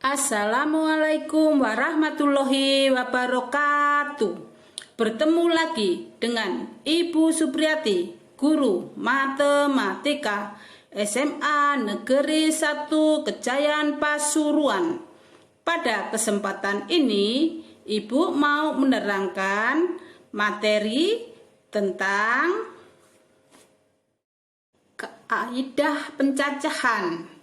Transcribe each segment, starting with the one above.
Assalamualaikum warahmatullahi wabarakatuh. Bertemu lagi dengan Ibu Supriyati, guru matematika SMA Negeri 1 Kejayan Pasuruan. Pada kesempatan ini, Ibu mau menerangkan materi tentang kaidah pencacahan.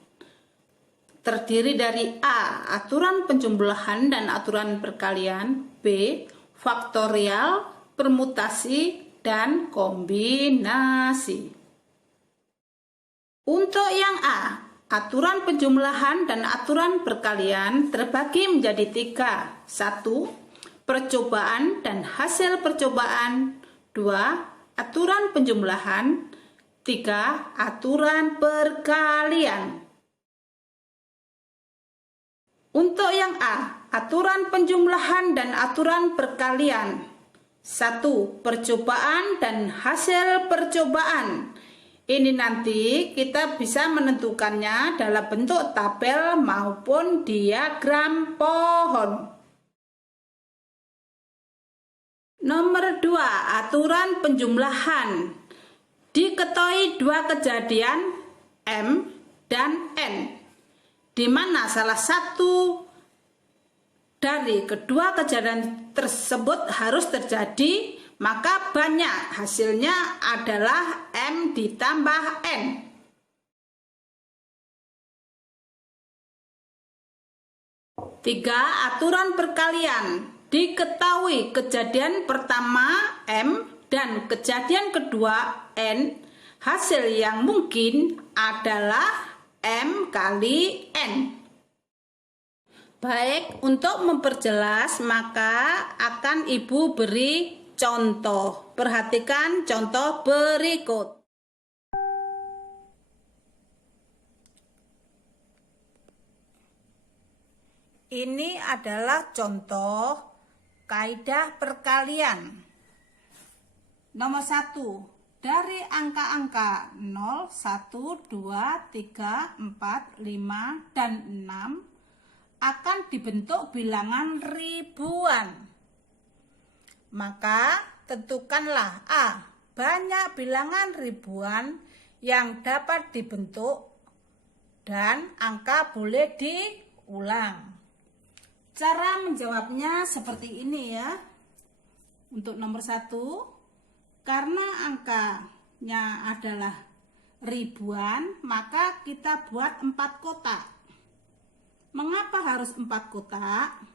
Terdiri dari A. Aturan penjumlahan dan aturan perkalian, B. Faktorial, permutasi, dan kombinasi. Untuk yang A, aturan penjumlahan dan aturan perkalian terbagi menjadi 3. 1. Percobaan dan hasil percobaan. 2. Aturan penjumlahan. 3. Aturan perkalian. Untuk yang A, aturan penjumlahan dan aturan perkalian. 1. Percobaan dan hasil percobaan. Ini nanti kita bisa menentukannya dalam bentuk tabel maupun diagram pohon. Nomor 2, aturan penjumlahan. Diketahui dua kejadian M dan N, di mana salah satu dari kedua kejadian tersebut harus terjadi, maka banyak hasilnya adalah M ditambah N. Tiga, aturan perkalian. Diketahui kejadian pertama M dan kejadian kedua N, hasil yang mungkin adalah M kali N. Baik, untuk memperjelas maka akan Ibu beri contoh. Perhatikan contoh berikut. Ini adalah contoh kaidah perkalian. Nomor 1. Dari angka-angka 0, 1, 2, 3, 4, 5, dan 6 akan dibentuk bilangan ribuan. Maka tentukanlah A. Banyak bilangan ribuan yang dapat dibentuk dan angka boleh diulang. Cara menjawabnya seperti ini ya. Untuk nomor 1, karena angkanya adalah ribuan, maka kita buat 4 kotak. Mengapa harus 4 kotak?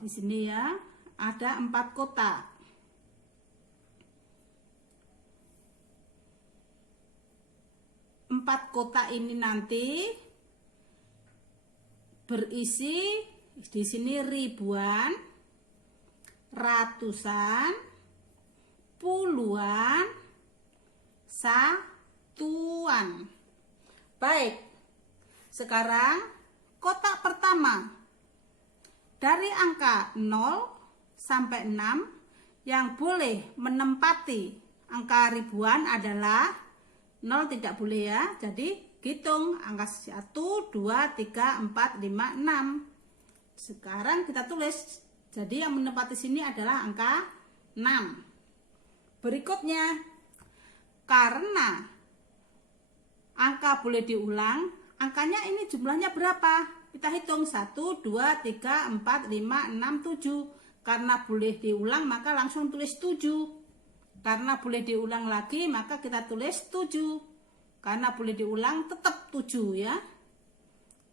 Di sini ya, ada 4 kotak. Empat kotak ini nanti berisi di sini ribuan, ratusan, puluhan, satuan. Baik, sekarang kotak pertama dari angka 0 sampai 6 yang boleh menempati angka ribuan adalah 0, tidak boleh ya. Jadi hitung angka 1, 2, 3, 4, 5, 6. Sekarang kita tulis. Jadi yang menempati sini adalah angka 6. Berikutnya, karena angka boleh diulang, angkanya ini jumlahnya berapa? Kita hitung 1, 2, 3, 4, 5, 6, 7. Karena boleh diulang maka langsung tulis 7. Karena boleh diulang lagi maka kita tulis 7. Karena boleh diulang tetap 7 ya.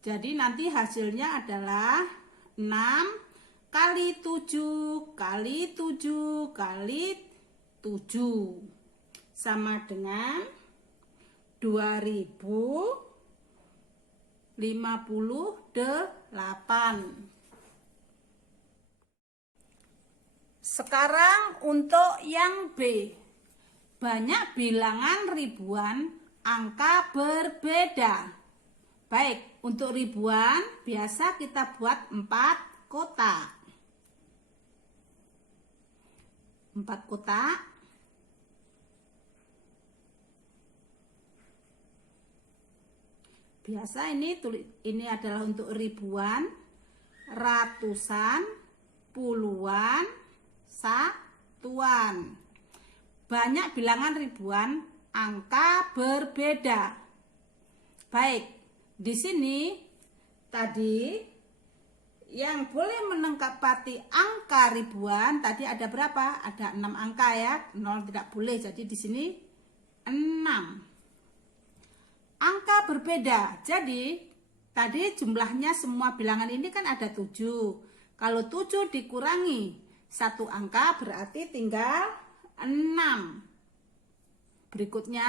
Jadi nanti hasilnya adalah 6 kali 7 kali 7 kali 7 sama dengan 2058. Sekarang untuk yang B. Banyak bilangan ribuan, angka berbeda. Baik, untuk ribuan biasa kita buat 4 kotak. 4 kotak. biasa ini adalah untuk ribuan, ratusan, puluhan, satuan. Banyak bilangan ribuan, angka berbeda. Baik, di sini tadi yang boleh menempati angka ribuan tadi ada berapa? Ada 6 angka ya. 0 tidak boleh. Jadi di sini 6. Angka berbeda. Jadi tadi jumlahnya semua bilangan ini kan ada 7. Kalau 7 dikurangi 1 angka berarti tinggal 6. Berikutnya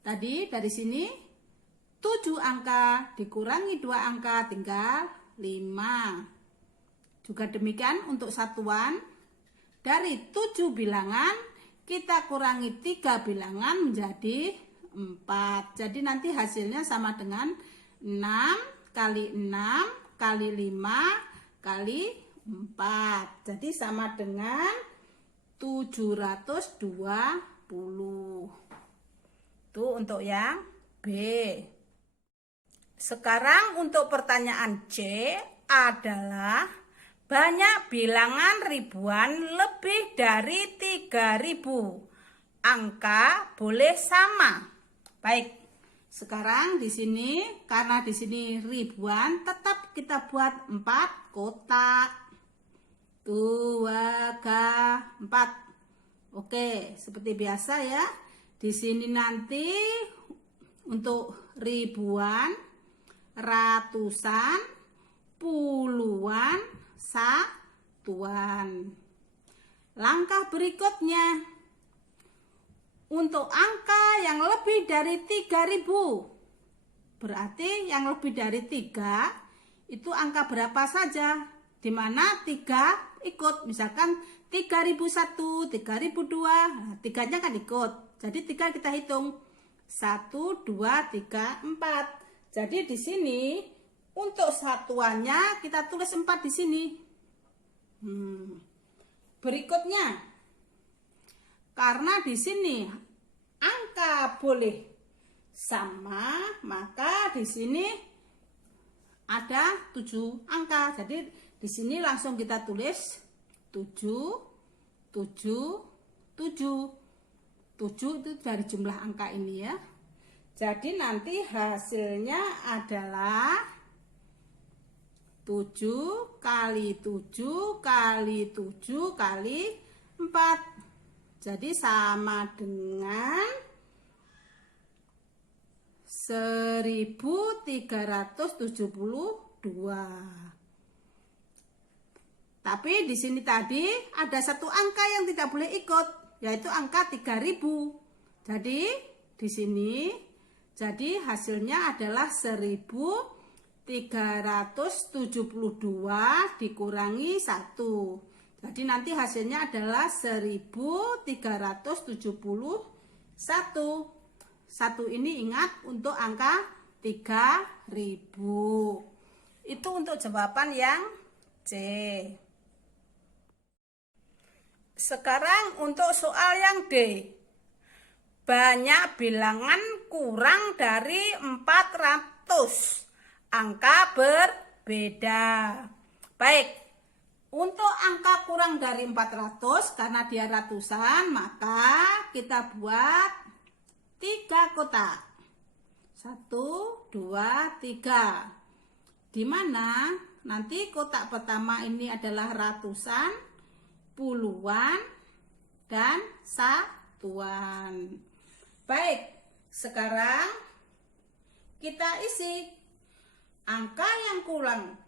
tadi dari sini 7 angka dikurangi 2 angka tinggal 5. Juga demikian untuk satuan. Dari 7 bilangan kita kurangi 3 bilangan menjadi 4. Jadi nanti hasilnya sama dengan 6 kali 6 kali 5 kali 4. Jadi sama dengan 720. Itu untuk yang B. Sekarang untuk pertanyaan C adalah banyak bilangan ribuan lebih dari 3000. Angka boleh sama. Baik. Sekarang di sini karena di sini ribuan tetap kita buat 4 kotak. 2, 4. Oke, seperti biasa ya. Di sini nanti untuk ribuan, ratusan, puluhan, satuan. Langkah berikutnya untuk angka yang lebih dari 3000. Berarti yang lebih dari 3 itu angka berapa saja? Dimana 3 ikut, misalkan 3001, 3002, nah, 3-nya kan ikut. Jadi 3 kita hitung. 1, 2, 3, 4. Jadi di sini untuk satuannya kita tulis 4 di sini. Berikutnya, karena di sini angka boleh sama, maka di sini ada 7 angka. Jadi di sini langsung kita tulis 7, 7, 7. 7 itu dari jumlah angka ini ya. Jadi nanti hasilnya adalah 7 kali 7 kali 7 kali 4. Jadi sama dengan 1372. Tapi di sini tadi ada satu angka yang tidak boleh ikut, yaitu angka 3000. Jadi di sini jadi hasilnya adalah 1372 dikurangi 1. Jadi nanti hasilnya adalah 1371. 1 ini ingat untuk angka 3000. Itu untuk jawaban yang C. Sekarang untuk soal yang D. Banyak bilangan kurang dari 400. Angka berbeda. Baik. Untuk angka kurang dari 400 karena dia ratusan, maka kita buat 3 kotak. 1, 2, 3. Dimana nanti kotak pertama ini adalah ratusan, puluhan, dan satuan. Baik, sekarang kita isi angka yang kurang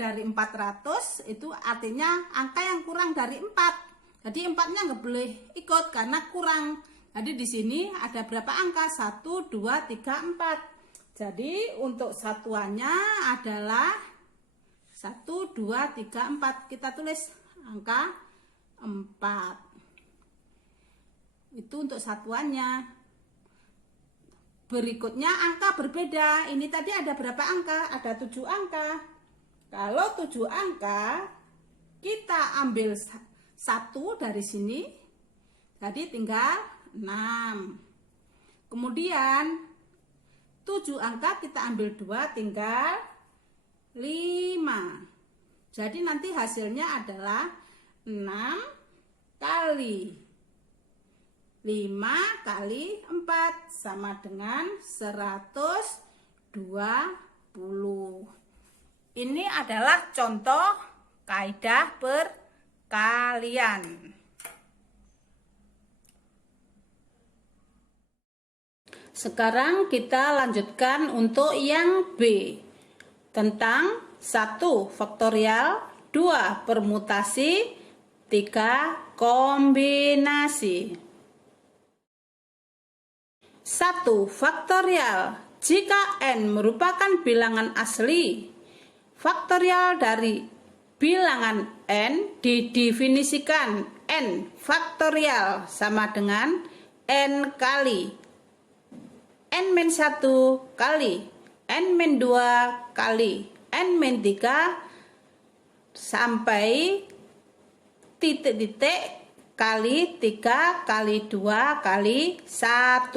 dari 400 itu artinya angka yang kurang dari 4. Jadi 4-nya nggak boleh ikut karena kurang. Jadi di sini ada berapa angka? 1, 2, 3, 4. Jadi untuk satuannya adalah 1, 2, 3, 4. Kita tulis angka 4. Itu untuk satuannya. Berikutnya angka berbeda. Ini tadi ada berapa angka? Ada 7 angka. Kalau 7 angka, kita ambil 1 dari sini. Jadi tinggal 6. Kemudian 7 angka kita ambil 2 tinggal 5. Jadi nanti hasilnya adalah 6 kali 5 kali 4 sama dengan 120. Ini adalah contoh kaidah perkalian. Sekarang kita lanjutkan untuk yang B. Tentang 1 faktorial, 2 permutasi, 3 kombinasi. 1 faktorial. Jika n merupakan bilangan asli, faktorial dari bilangan n didefinisikan n faktorial sama dengan n kali n-1 kali n-2 kali n-3 sampai titik-titik kali 3 kali 2 kali 1,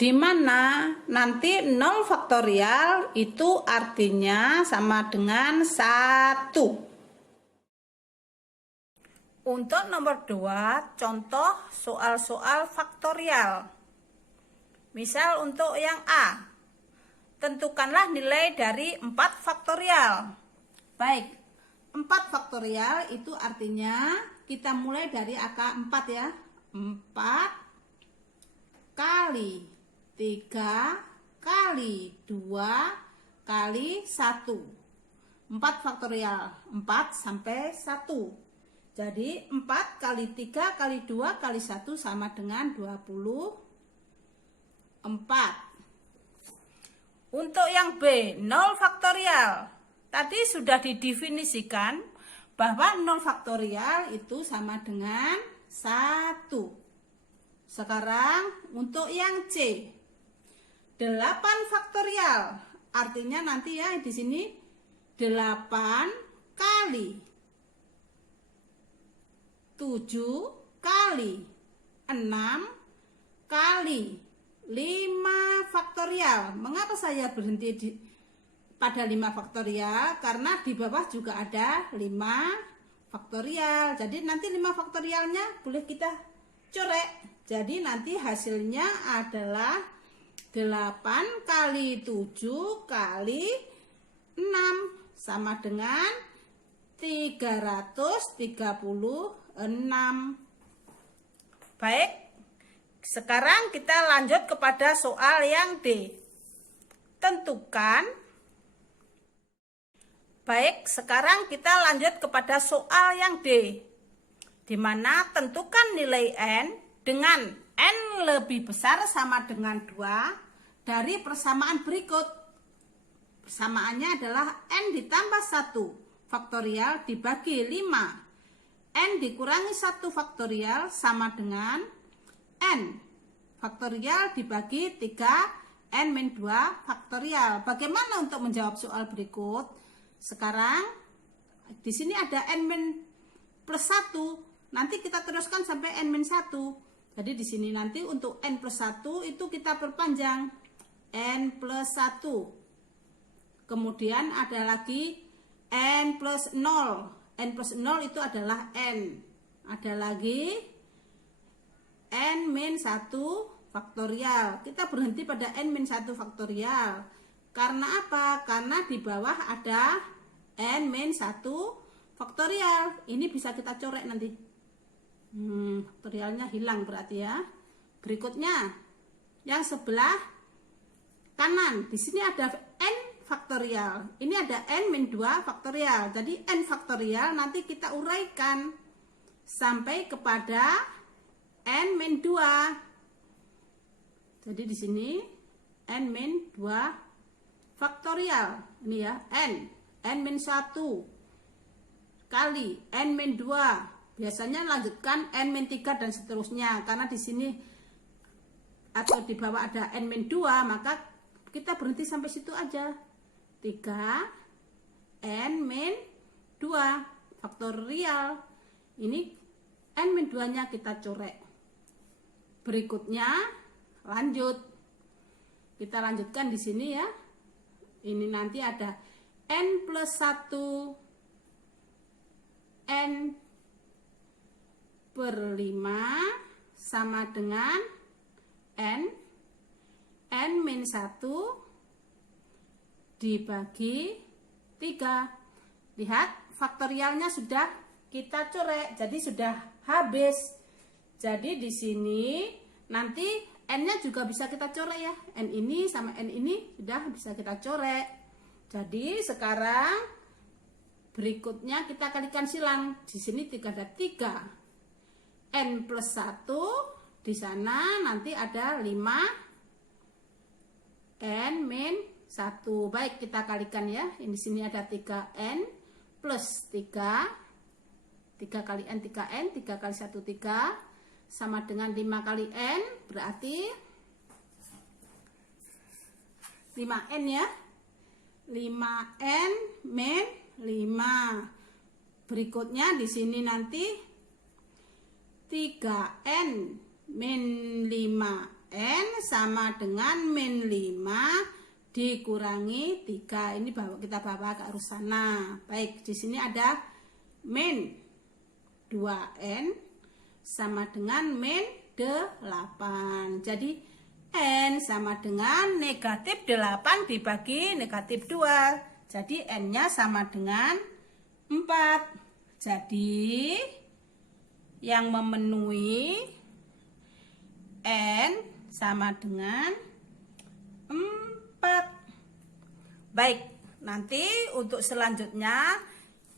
di mana nanti 0 faktorial itu artinya sama dengan 1. Untuk nomor 2, contoh soal-soal faktorial. Misal untuk yang A, tentukanlah nilai dari 4 faktorial. Baik, 4 faktorial itu artinya kita mulai dari angka 4 ya. 4 kali 3 kali 2 kali 1. 4 faktorial, 4 sampai 1. Jadi 4 kali 3 kali 2 kali 1 sama dengan 24. Untuk yang B, 0 faktorial. Tadi sudah didefinisikan bahwa 0 faktorial itu sama dengan 1. Sekarang untuk yang C, 8 faktorial. Artinya nanti ya di sini 8 kali 7 kali 6 kali 5 faktorial. Mengapa saya berhenti pada 5 faktorial? Karena di bawah juga ada 5 faktorial. Jadi nanti 5 faktorialnya boleh kita corek. Jadi nanti hasilnya adalah 8 kali 7 kali 6 sama dengan 336. Baik. Sekarang kita lanjut kepada soal yang D. Tentukan. Baik, sekarang kita lanjut kepada soal yang D. Di mana tentukan nilai n dengan n lebih besar sama dengan 2 dari persamaan berikut. Persamaannya adalah n ditambah 1 faktorial dibagi 5. N dikurangi 1 faktorial sama dengan n faktorial dibagi 3 n-2 faktorial. Bagaimana untuk menjawab soal berikut? Sekarang di sini ada n-1, nanti kita teruskan sampai n-1. Jadi di sini nanti untuk n plus 1 itu kita perpanjang n plus 1. Kemudian ada lagi n plus 0. N plus 0 itu adalah n. Ada lagi n-1 faktorial. Kita berhenti pada n-1 faktorial. Karena apa? Karena di bawah ada n-1 faktorial. Ini bisa kita corek nanti. Faktorialnya hilang berarti ya. Berikutnya yang sebelah kanan. Di sini ada n faktorial. Ini ada n-2 faktorial. Jadi n faktorial nanti kita uraikan sampai kepada n-2. Jadi di sini n-2 faktorial. Ini ya, n-1 kali n-2. Biasanya lanjutkan n-3 dan seterusnya. Karena di sini atau di bawah ada n-2, maka kita berhenti sampai situ aja. 3 n-2 faktorial. Ini n-2-nya kita corek. Berikutnya lanjut Kita lanjutkan di sini ya. Ini nanti ada n plus 1 n per 5 sama dengan n min 1 dibagi 3. Lihat, faktorialnya sudah kita coret, jadi sudah habis. Jadi di sini nanti n-nya juga bisa kita coret ya. N ini sama n ini sudah bisa kita coret. Jadi sekarang berikutnya kita kalikan silang. Di sini ada 3. N plus 1, di sana nanti ada 5 n min 1. Baik, kita kalikan ya. Di sini ada 3n plus 3. 3 kali n 3n, 3 kali 1 3 sama dengan 5 kali n, berarti 5n ya. 5n min 5. Berikutnya di sini nanti 3n min 5n sama dengan min 5 dikurangi 3. Ini kita bawa ke arus sana. Baik, di sini ada min 2n sama dengan min 8. Jadi n sama dengan negatif 8 dibagi negatif 2. Jadi n-nya sama dengan 4. Jadi yang memenuhi n sama dengan 4. Baik, nanti untuk selanjutnya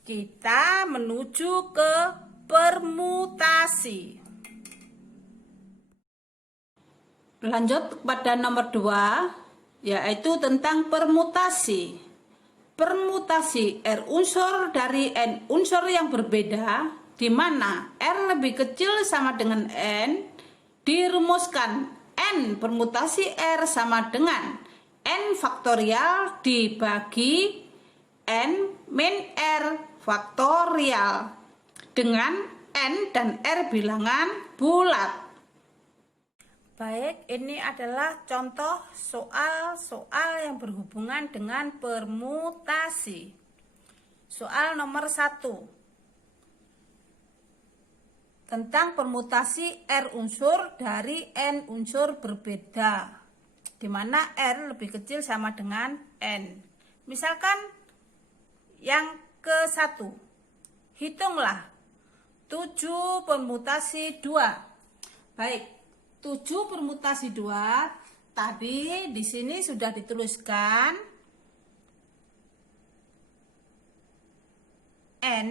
kita menuju ke permutasi. Lanjut pada nomor 2, yaitu tentang permutasi. Permutasi R unsur dari N unsur yang berbeda, di mana R lebih kecil sama dengan N, dirumuskan N permutasi R sama dengan N faktorial dibagi N min R faktorial dengan N dan R bilangan bulat. Baik, ini adalah contoh soal-soal yang berhubungan dengan permutasi. Soal nomor 1. Tentang permutasi R unsur dari N unsur berbeda, di mana R lebih kecil sama dengan N. Misalkan yang ke-1. Hitunglah 7 permutasi 2. Baik, 7 permutasi 2 tadi di sini sudah dituliskan N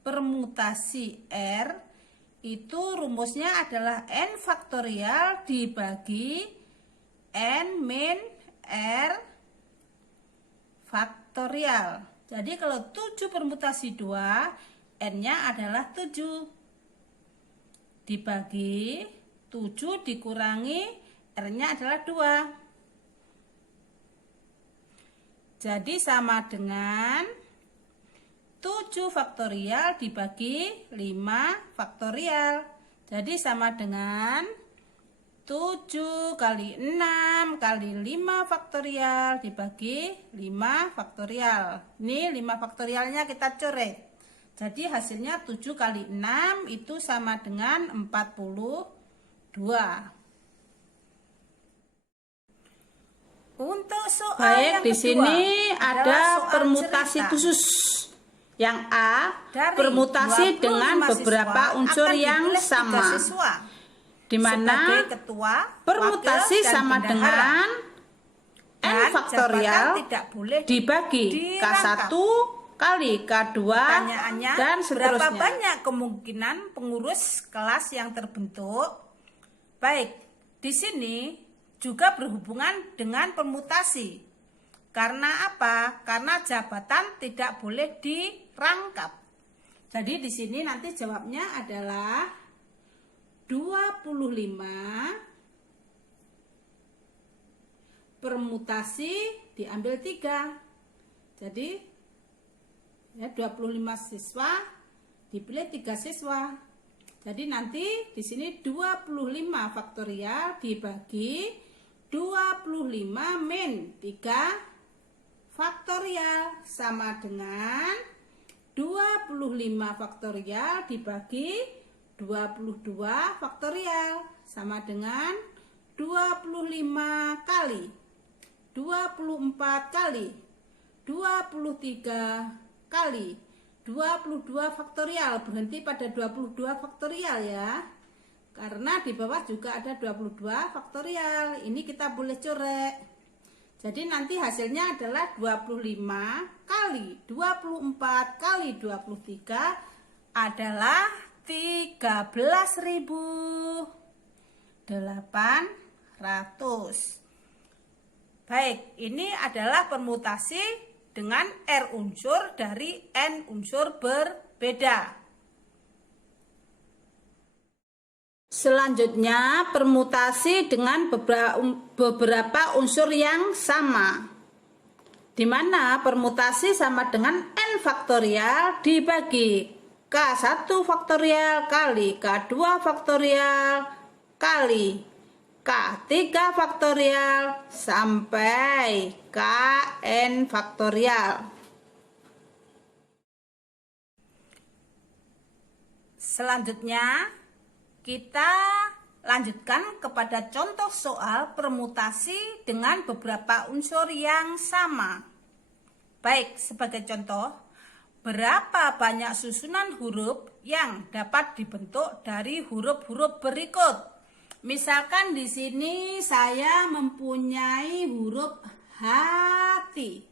permutasi R itu rumusnya adalah N faktorial dibagi N min R faktorial. Jadi kalau 7 permutasi 2 N-nya adalah 7 dibagi 7 dikurangi R-nya adalah 2. Jadi sama dengan 7 faktorial dibagi 5 faktorial. Jadi sama dengan 7 kali 6 kali 5 faktorial dibagi 5 faktorial. Ini 5 faktorialnya kita coret. Jadi hasilnya 7 kali 6 itu sama dengan 42. Untuk soal yang di kedua, sini ada permutasi cerita. Khusus. Yang A, dari permutasi dengan beberapa unsur yang sama. Di mana permutasi sama dengan N faktorial dibagi K1 kali K2 dan seterusnya. Berapa banyak kemungkinan pengurus kelas yang terbentuk? Baik, di sini juga berhubungan dengan permutasi. Karena apa? Karena jabatan tidak boleh dirangkap. Jadi di sini nanti jawabnya adalah 25 permutasi diambil 3. Jadi ya 25 siswa dipilih 3 siswa. Jadi nanti di sini 25 faktorial dibagi 25 min 3 faktorial sama dengan 25 faktorial dibagi 22 faktorial sama dengan 25 kali 24 kali 23 kali 22 faktorial. Berhenti pada 22 faktorial ya, karena di bawah juga ada 22 faktorial. Ini kita boleh coret. Jadi nanti hasilnya adalah 25 kali 24 kali 23 adalah 13.800. Baik, ini adalah permutasi dengan R unsur dari N unsur berbeda. Selanjutnya, permutasi dengan beberapa unsur yang sama, di mana permutasi sama dengan N faktorial dibagi K1 faktorial kali K2 faktorial kali K3 faktorial sampai Kn faktorial. Selanjutnya, kita lanjutkan kepada contoh soal permutasi dengan beberapa unsur yang sama. Baik, sebagai contoh, berapa banyak susunan huruf yang dapat dibentuk dari huruf-huruf berikut? Misalkan di sini saya mempunyai huruf hati.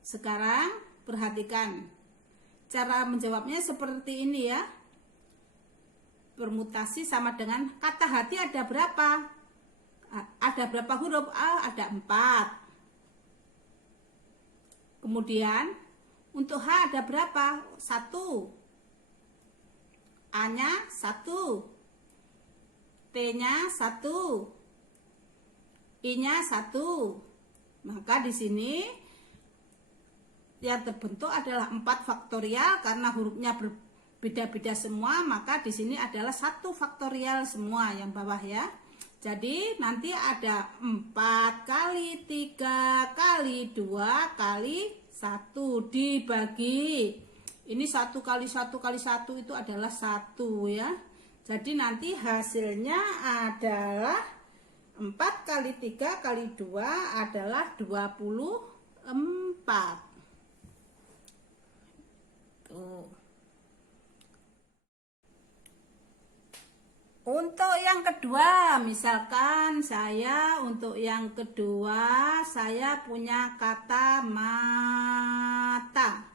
Sekarang perhatikan cara menjawabnya seperti ini ya. Permutasi sama dengan kata hati ada berapa? Ada berapa huruf? Ada 4. Kemudian untuk H ada berapa? 1. A-nya 1. T-nya 1. I-nya 1. Maka di sini yang terbentuk adalah 4 faktorial karena hurufnya berbeda-beda semua, maka di sini adalah 1 faktorial semua yang bawah ya. Jadi nanti ada 4 kali 3 kali 2 kali 1 dibagi. Ini 1 kali 1 kali 1 itu adalah 1 ya. Jadi nanti hasilnya adalah 4 kali 3 kali 2 adalah 24. Tuh. Untuk yang kedua, misalkan untuk yang kedua saya punya kata mata.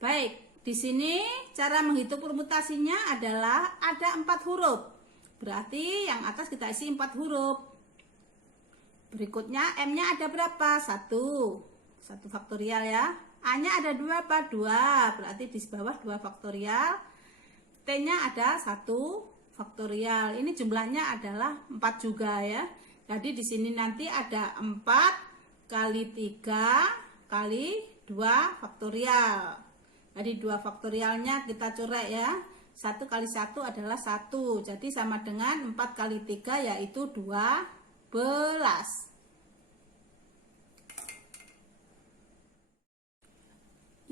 Baik, di sini cara menghitung permutasinya adalah ada 4 huruf. Berarti yang atas kita isi 4 huruf. Berikutnya M-nya ada berapa? 1 faktorial ya. A-nya ada 2 apa? 2. Berarti di bawah 2 faktorial. T-nya ada 1 faktorial. Ini jumlahnya adalah 4 juga ya. Jadi di sini nanti ada 4 kali 3 kali 2 faktorial. Jadi 2 faktorialnya kita coret ya. 1 kali 1 adalah 1. Jadi sama dengan 4 kali 3 yaitu 12.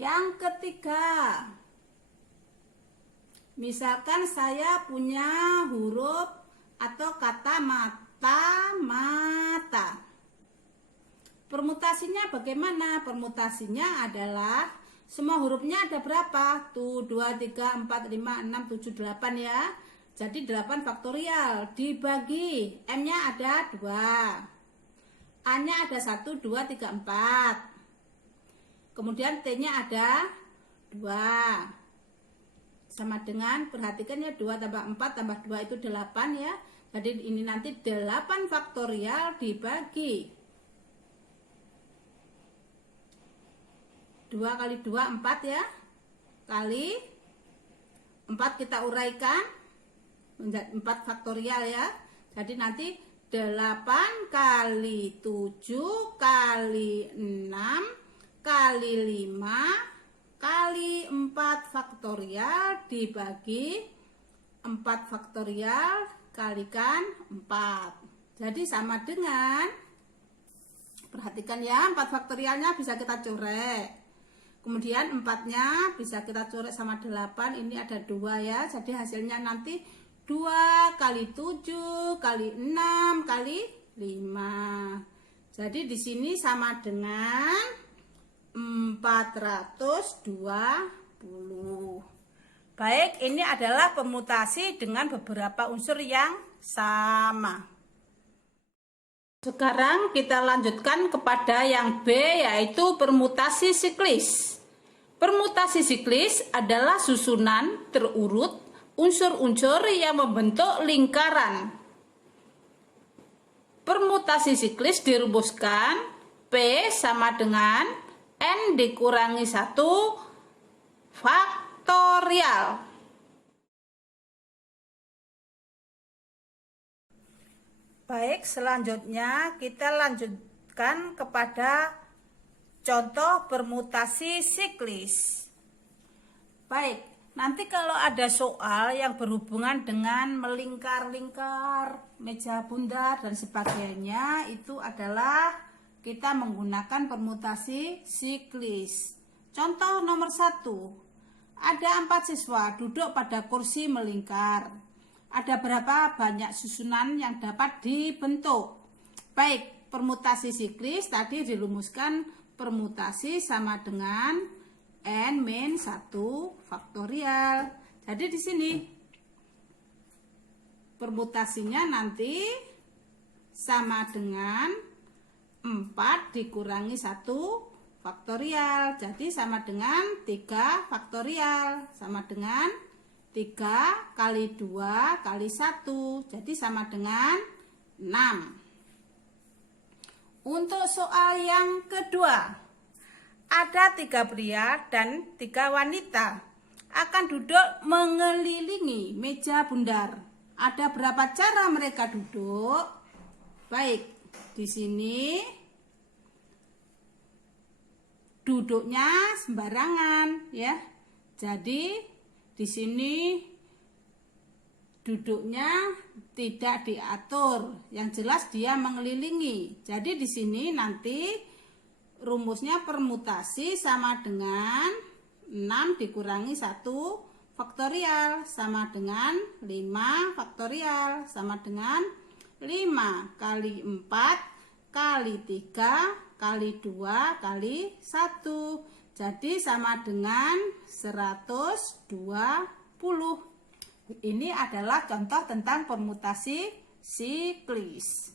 Yang ketiga, misalkan saya punya huruf atau kata mata. Permutasinya bagaimana? Permutasinya adalah semua hurufnya ada berapa? Tuh 2, 3, 4, 5, 6, 7, 8 ya. Jadi 8 faktorial dibagi M-nya ada 2. A-nya ada 1, 2, 3, 4. Kemudian T-nya ada 2. Sama dengan, perhatikan ya, 2 tambah 4 tambah 2 itu 8 ya. Jadi ini nanti 8 faktorial dibagi 2 kali 2 4 ya. Kali 4 kita uraikan menjadi 4 faktorial ya. Jadi nanti 8 kali 7 kali 6 kali 5 kali 4 faktorial dibagi 4 faktorial kalikan 4. Jadi sama dengan, perhatikan ya, 4 faktorialnya bisa kita coret. Kemudian 4-nya bisa kita coret sama 8, ini ada 2 ya. Jadi hasilnya nanti 2 kali 7 kali 6 kali 5. Jadi di sini sama dengan 420. Baik, ini adalah permutasi dengan beberapa unsur yang sama. Sekarang kita lanjutkan kepada yang B, yaitu permutasi siklis. Permutasi siklis adalah susunan terurut unsur-unsur yang membentuk lingkaran. Permutasi siklis dirumuskan P sama dengan N dikurangi 1 faktorial. Baik, selanjutnya kita lanjutkan kepada contoh permutasi siklis. Baik, nanti kalau ada soal yang berhubungan dengan melingkar-lingkar, meja bundar dan sebagainya, itu adalah kita menggunakan permutasi siklis. Contoh nomor 1, ada 4 siswa duduk pada kursi melingkar. Ada berapa banyak susunan yang dapat dibentuk? Baik, permutasi siklis tadi dirumuskan permutasi sama dengan N-1 faktorial. Jadi di sini permutasinya nanti sama dengan 4 dikurangi 1 faktorial. Jadi sama dengan 3 faktorial. Sama dengan 3 kali 2 kali 1. Jadi sama dengan 6. Untuk soal yang kedua, ada 3 pria dan 3 wanita akan duduk mengelilingi meja bundar. Ada berapa cara mereka duduk? Baik, di sini duduknya sembarangan ya. Jadi di sini duduknya tidak diatur, yang jelas dia mengelilingi. Jadi di sini nanti rumusnya permutasi sama dengan 6 dikurangi 1 faktorial sama dengan 5 faktorial sama dengan 5 kali 4 kali 3 kali 2 kali 1. Jadi sama dengan 120. Ini adalah contoh tentang permutasi siklis.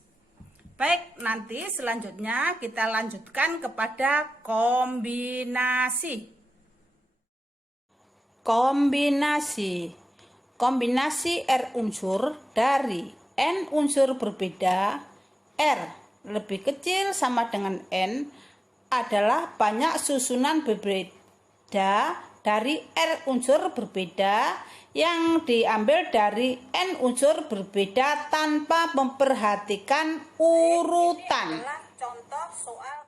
Baik, nanti selanjutnya kita lanjutkan kepada kombinasi. Kombinasi. Kombinasi R unsur dari N unsur berbeda, R lebih kecil sama dengan N, adalah banyak susunan berbeda dari R unsur berbeda yang diambil dari N unsur berbeda tanpa memperhatikan urutan. Contoh soal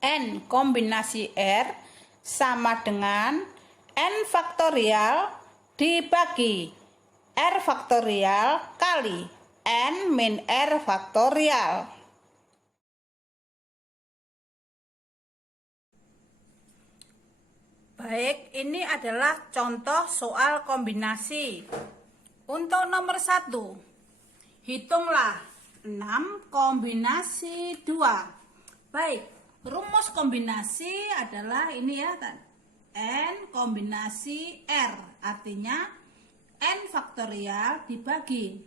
N kombinasi R sama dengan N faktorial dibagi R faktorial kali N min R faktorial. Baik, ini adalah contoh soal kombinasi. Untuk nomor 1, hitunglah 6 kombinasi 2. Baik, rumus kombinasi adalah ini ya, N kombinasi R. Artinya N faktorial dibagi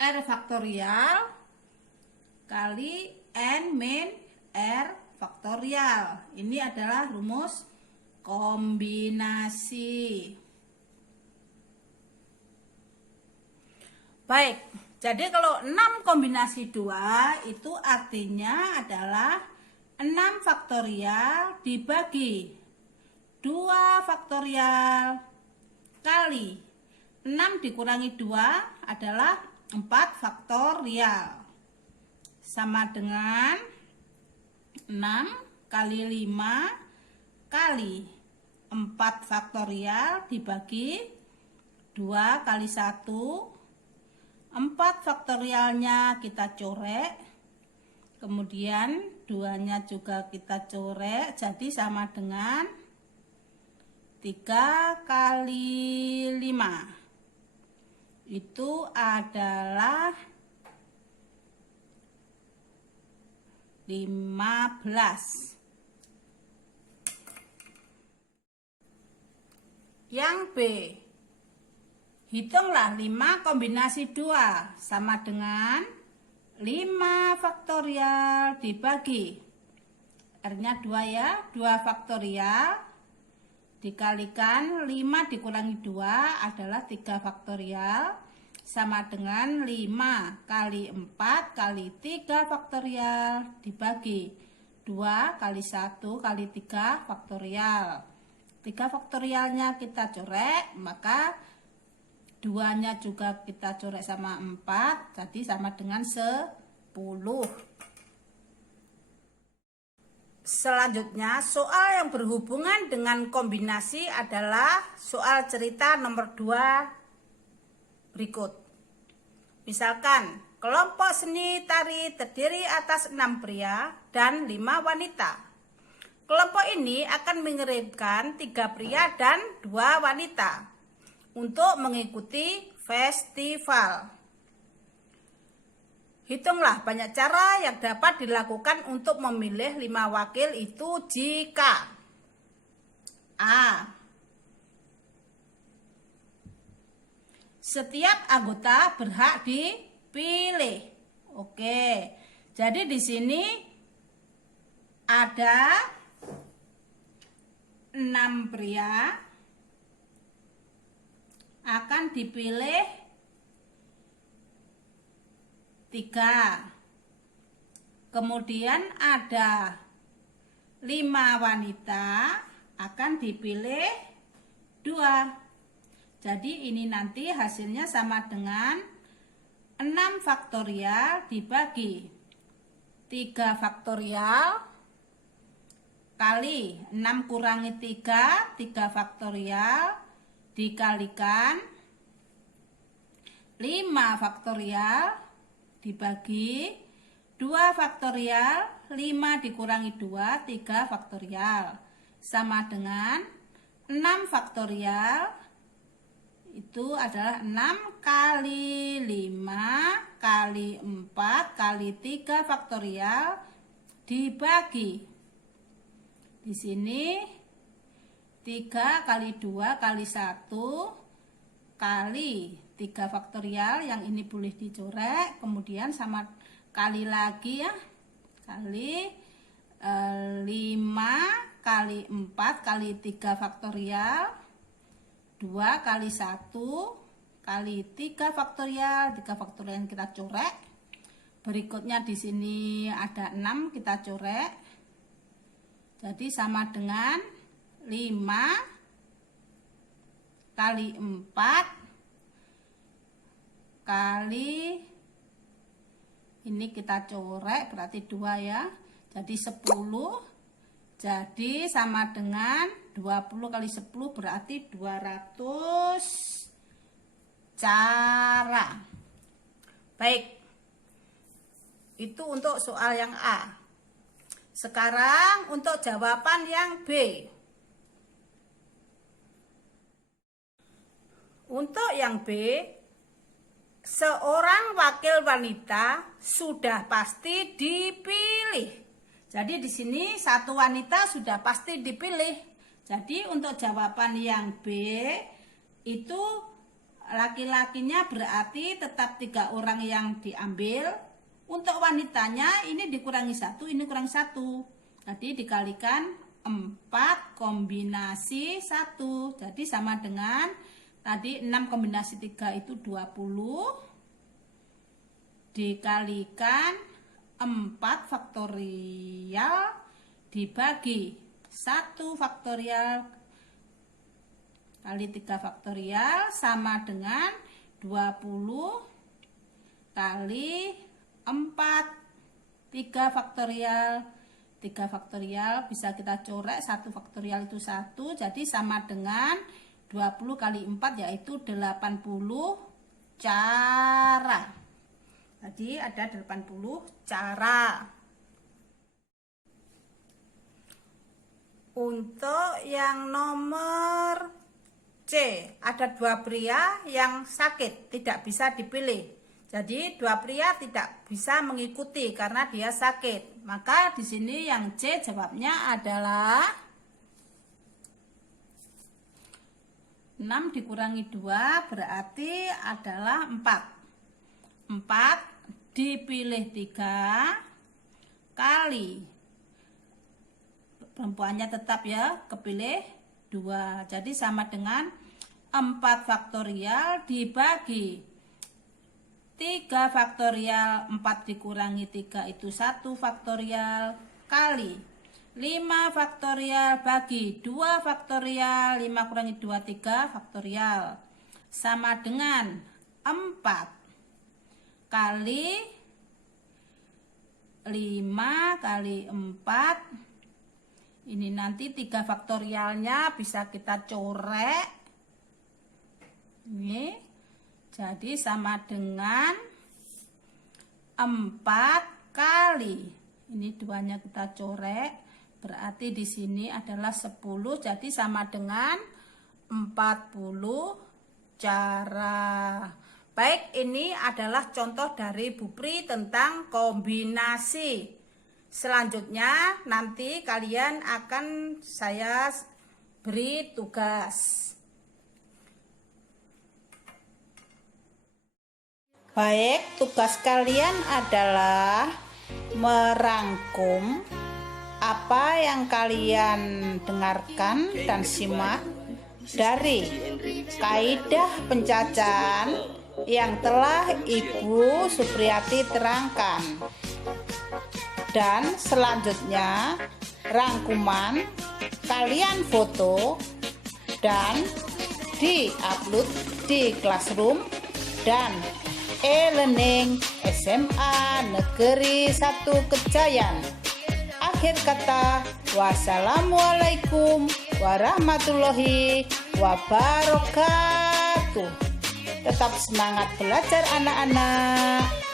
R faktorial kali N min R faktorial. Ini adalah rumus kombinasi. Baik, jadi kalau 6 kombinasi 2 itu artinya adalah 6 faktorial dibagi 2 faktorial kali 6 dikurangi 2 adalah 4 faktorial. Sama dengan 6 kali 5 kali 4 faktorial dibagi 2 kali 1 4 faktorialnya kita coret, kemudian 2-nya juga kita coret, jadi sama dengan 3 kali 5 itu adalah 15. Yang B, hitunglah 5 kombinasi 2 sama dengan 5 faktorial dibagi R-nya 2 ya, 2 faktorial dikalikan 5 dikurangi 2 adalah 3 faktorial sama dengan 5 kali 4 kali 3 faktorial dibagi 2 kali 1 kali 3 faktorial. 3 faktorialnya kita coret, maka 2-nya juga kita coret sama 4, jadi sama dengan 10. Selanjutnya, soal yang berhubungan dengan kombinasi adalah soal cerita nomor 2 berikut. Misalkan, kelompok seni tari terdiri atas 6 pria dan 5 wanita. Kelompok ini akan mengirimkan 3 pria dan 2 wanita untuk mengikuti festival. Hitunglah banyak cara yang dapat dilakukan untuk memilih 5 wakil itu jika A. Setiap anggota berhak dipilih. Oke. Jadi di sini ada 6 pria akan dipilih 3. Kemudian ada 5 wanita akan dipilih 2. Jadi ini nanti hasilnya sama dengan 6 faktorial dibagi 3 faktorial kali 6 kurangi 3, 3 faktorial dikalikan 5 faktorial dibagi 2 faktorial, 5 dikurangi 2, 3 faktorial sama dengan 6 faktorial itu adalah 6 kali 5 kali 4 kali 3 faktorial dibagi di sini 3 kali 2 kali 1 kali 3 faktorial, yang ini boleh dicoret, kemudian sama kali lagi ya, kali 5 kali 4 kali 3 faktorial 2 kali 1 kali 3 faktorial, 3 faktorial yang kita coret. Berikutnya di sini ada 6 kita coret. Jadi sama dengan 5 kali 4 kali ini kita coret berarti 2 ya. Jadi 10. Jadi sama dengan 20 kali 10 berarti 200 cara. Baik. Itu untuk soal yang A. Sekarang untuk jawaban yang B. Untuk yang B, seorang wakil wanita sudah pasti dipilih. Jadi di sini satu wanita sudah pasti dipilih. Jadi untuk jawaban yang B itu laki-lakinya berarti tetap 3 orang yang diambil. Untuk wanitanya ini dikurangi 1, ini kurang 1. Jadi dikalikan 4 kombinasi 1. Jadi sama dengan tadi 6 kombinasi 3 itu 20. Dikalikan 4 faktorial dibagi 1 faktorial kali 3 faktorial sama dengan 20 kali 4 3 faktorial. 3 faktorial bisa kita coret, 1 faktorial itu 1, jadi sama dengan 20 kali 4 yaitu 80 cara. Tadi ada 80 cara. Untuk yang nomor C, ada 2 pria yang sakit, tidak bisa dipilih. Jadi 2 pria tidak bisa mengikuti karena dia sakit. Maka di sini yang C jawabnya adalah 6 dikurangi 2 berarti adalah 4. 4 dipilih 3 kali. Perempuannya tetap ya, kepilih 2. Jadi sama dengan 4 faktorial dibagi 3 faktorial, 4 dikurangi 3 itu 1 faktorial kali 5 faktorial bagi 2 faktorial, 5 kurangi 2, 3 faktorial. Sama dengan 4 kali 5 kali 4. Ini nanti 3 faktorialnya bisa kita corek. Ini. Jadi sama dengan 4 kali. Ini duanya kita corek. Berarti di sini adalah 10. Jadi sama dengan 40 cara. Baik, ini adalah contoh dari Bu Pri tentang kombinasi. Selanjutnya nanti kalian akan saya beri tugas. Baik, tugas kalian adalah merangkum apa yang kalian dengarkan dan simak dari kaidah pencacahan yang telah Ibu Supriyati terangkan. Dan selanjutnya rangkuman kalian foto dan di-upload di Classroom dan e-learning SMA Negeri 1 Kejayan. Akhir kata, wassalamualaikum warahmatullahi wabarakatuh. Tetap semangat belajar anak-anak.